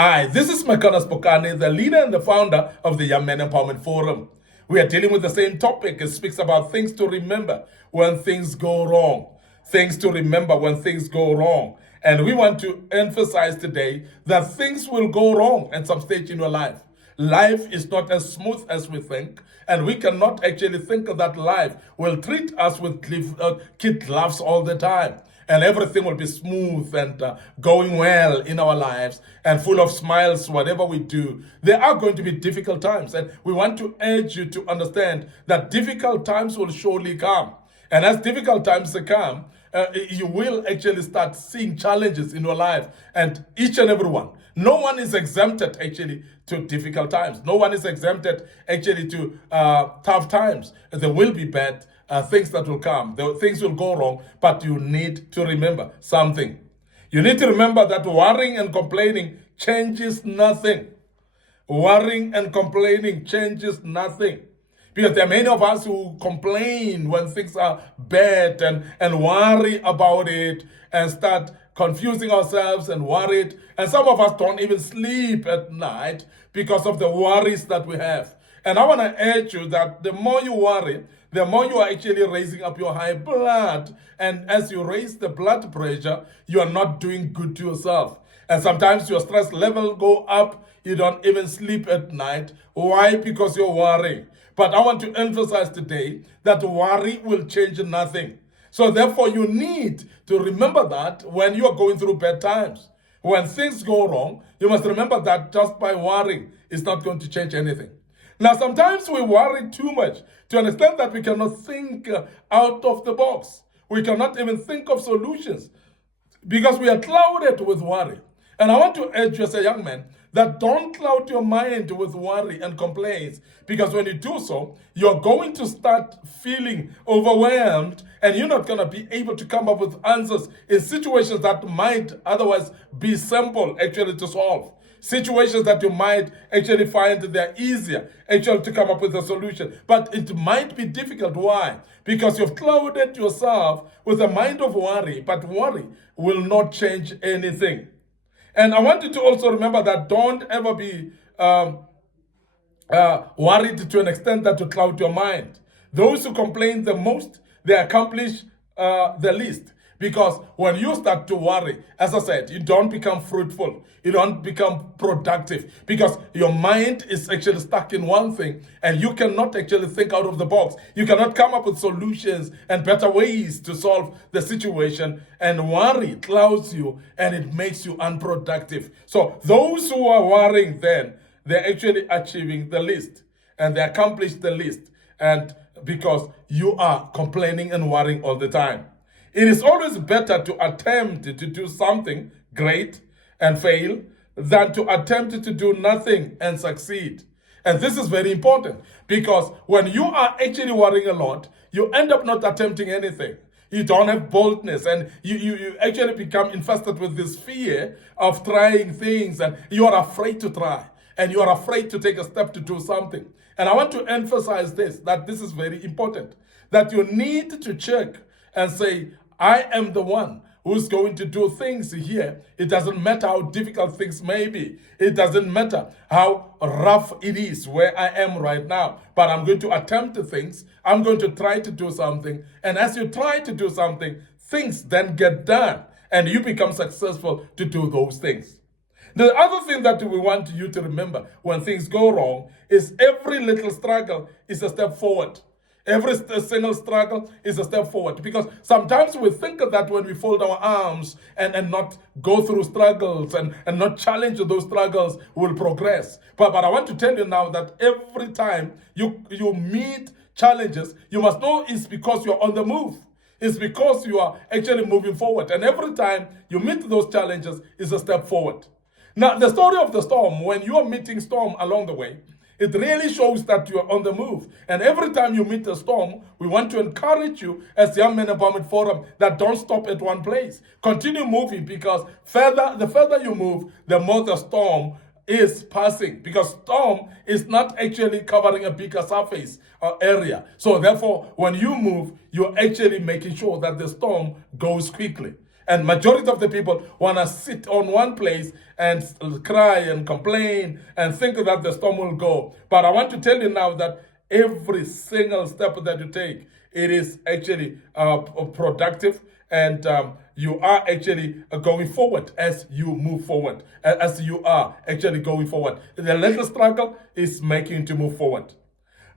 Hi, this is MIcornus, Phokane, the leader and the founder of the Young Men Empowerment Forum. We are dealing with the same topic. It speaks about things to remember when things go wrong. Things to remember when things go wrong. And we want to emphasize today that things will go wrong at some stage in your life. Life is not as smooth as we think, and we cannot actually think that life will treat us with kid gloves all the time. And everything will be smooth and going well in our lives and full of smiles, whatever we do. There are going to be difficult times, and we want to urge you to understand that difficult times will surely come. And as difficult times come, you will actually start seeing challenges in your life, and each and every one. No one is exempted actually to difficult times. No one is exempted actually to tough times. There will be bad things that will come. Things will go wrong, but you need to remember something. You need to remember that worrying and complaining changes nothing. Worrying and complaining changes nothing. Because there are many of us who complain when things are bad and worry about it and start confusing ourselves and worried. And some of us don't even sleep at night because of the worries that we have. And I want to urge you that the more you worry, the more you are actually raising up your high blood. And as you raise the blood pressure, you are not doing good to yourself. And sometimes your stress level go up. You don't even sleep at night. Why? Because you're worrying. But I want to emphasize today that worry will change nothing. So therefore, you need to remember that when you are going through bad times. When things go wrong, you must remember that just by worrying is not going to change anything. Now, sometimes we worry too much to understand that we cannot think out of the box. We cannot even think of solutions because we are clouded with worry. And I want to urge you as a young man that don't cloud your mind with worry and complaints, because when you do so, you're going to start feeling overwhelmed and you're not going to be able to come up with answers in situations that might otherwise be simple actually to solve. Situations that you might actually find they're easier actually to come up with a solution. But it might be difficult. Why? Because you've clouded yourself with a mind of worry, but worry will not change anything. And I want you to also remember that don't ever be worried to an extent that to cloud your mind. Those who complain the most, they accomplish the least. Because when you start to worry, as I said, you don't become fruitful. You don't become productive because your mind is actually stuck in one thing and you cannot actually think out of the box. You cannot come up with solutions and better ways to solve the situation. And worry clouds you and it makes you unproductive. So those who are worrying then, they're actually achieving the least and they accomplish the least. And because you are complaining and worrying all the time. It is always better to attempt to do something great and fail than to attempt to do nothing and succeed. And this is very important because when you are actually worrying a lot, you end up not attempting anything. You don't have boldness and you actually become infested with this fear of trying things and you are afraid to try and you are afraid to take a step to do something. And I want to emphasize this, that this is very important, that you need to check and say, I am the one who's going to do things here. It doesn't matter how difficult things may be. It doesn't matter how rough it is where I am right now. But I'm going to attempt things. I'm going to try to do something. And as you try to do something, things then get done. And you become successful to do those things. The other thing that we want you to remember when things go wrong is every little struggle is a step forward. Every single struggle is a step forward because sometimes we think that when we fold our arms and not go through struggles and not challenge those struggles, we'll progress. But I want to tell you now that every time you meet challenges, you must know it's because you're on the move. It's because you are actually moving forward. And every time you meet those challenges is a step forward. Now, the story of the storm, when you are meeting storm along the way, it really shows that you are on the move. And every time you meet a storm, we want to encourage you as Young Men Empowerment Forum that don't stop at one place. Continue moving because the further you move, the more the storm is passing. Because storm is not actually covering a bigger surface or area. So therefore, when you move, you're actually making sure that the storm goes quickly. And majority of the people want to sit on one place and cry and complain and think that the storm will go. But I want to tell you now that every single step that you take, it is actually productive, and you are actually going forward as you move forward, as you are actually going forward. The little struggle is making you to move forward.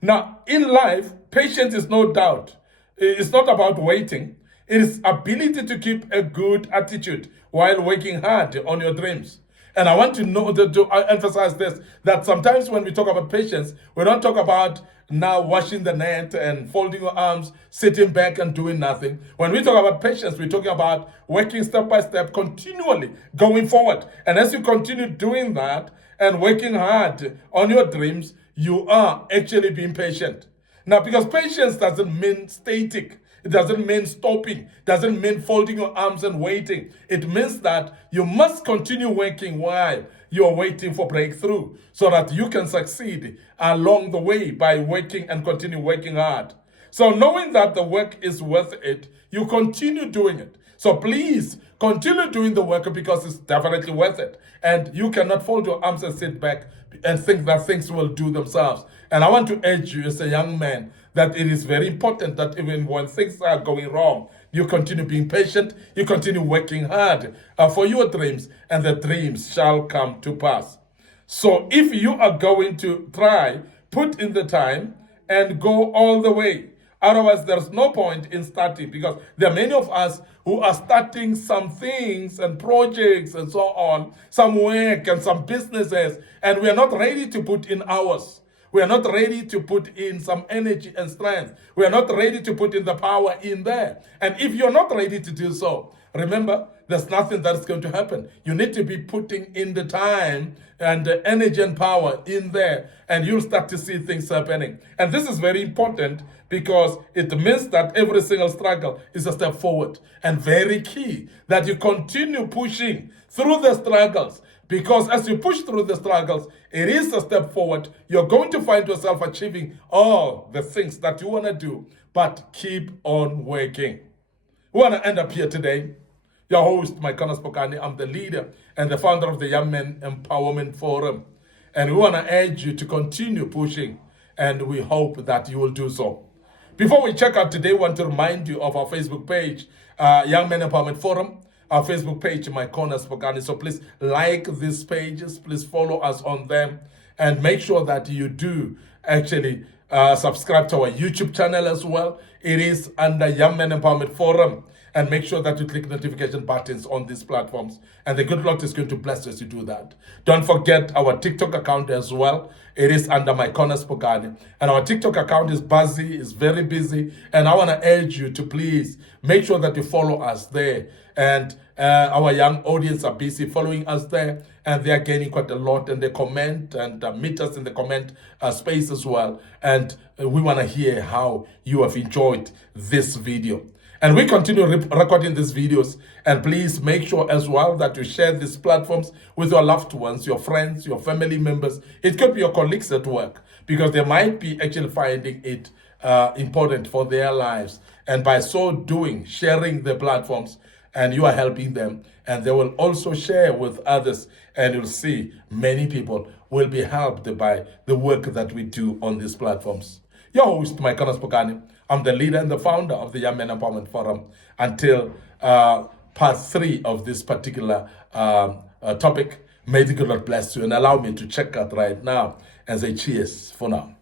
Now, in life, patience is no doubt. It's not about waiting. It is ability to keep a good attitude while working hard on your dreams. And I want to emphasize this, that sometimes when we talk about patience, we don't talk about now washing the net and folding your arms, sitting back and doing nothing. When we talk about patience, we're talking about working step by step, continually going forward. And as you continue doing that and working hard on your dreams, you are actually being patient. Now, because patience doesn't mean static. It doesn't mean stopping, doesn't mean folding your arms and waiting. It means that you must continue working while you're waiting for breakthrough so that you can succeed along the way by working and continue working hard. So knowing that the work is worth it, you continue doing it. So please continue doing the work because it's definitely worth it. And you cannot fold your arms and sit back and think that things will do themselves. And I want to urge you as a young man that it is very important that even when things are going wrong, you continue being patient, you continue working hard for your dreams, and the dreams shall come to pass. So if you are going to try, put in the time and go all the way. Otherwise, there's no point in starting, because there are many of us who are starting some things and projects and so on, some work and some businesses, and we are not ready to put in hours. We are not ready to put in some energy and strength. We are not ready to put in the power in there. And if you're not ready to do so, remember, there's nothing that's going to happen. You need to be putting in the time and the energy and power in there, and you'll start to see things happening. And this is very important because it means that every single struggle is a step forward, and very key that you continue pushing through the struggles, because as you push through the struggles, it is a step forward. You're going to find yourself achieving all the things that you want to do, but keep on working. We want to end up here today. Your host, MIcornus Phokane. I'm the leader and the founder of the Young Men Empowerment Forum. And we want to urge you to continue pushing, and we hope that you will do so. Before we check out today, I want to remind you of our Facebook page, Young Men Empowerment Forum. Our Facebook page, MIcornus Phokane. So please like these pages, please follow us on them, and make sure that you do actually subscribe to our YouTube channel as well. It is under Young Men Empowerment Forum. And make sure that you click notification buttons on these platforms. And the good Lord is going to bless you as you do that. Don't forget our TikTok account as well. It is under MIcornus Phokane. And our TikTok account is busy, is very busy. And I want to urge you to please make sure that you follow us there. And our young audience are busy following us there. And they are gaining quite a lot. And they comment and meet us in the comment space as well. And we want to hear how you have enjoyed this video. And we continue recording these videos. And please make sure as well that you share these platforms with your loved ones, your friends, your family members. It could be your colleagues at work, because they might be actually finding it important for their lives. And by so doing, sharing the platforms, and you are helping them, and they will also share with others, and you'll see many people will be helped by the work that we do on these platforms. Your host, MIcornus Phokane. I'm the leader and the founder of the Young Men Empowerment Forum. Until part 3 of this particular topic, may the good Lord bless you, and allow me to check out right now and say cheers for now.